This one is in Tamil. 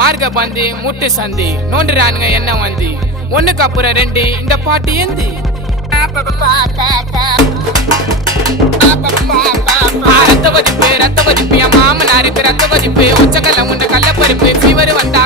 மார்க்க பந்து முட்டு சந்தி நோண்டுறானுங்க என்ன வந்து ஒண்ணுக்கு அப்புறம் ரெண்டு இந்த பாட்டு ஏந்து ரத்த வதிப்பு என் மாமனாருக்கு ரத்த வதிப்பு உச்சக்கல்ல உண்ட கள்ளப்பருப்பு ஃபீவர் வந்தா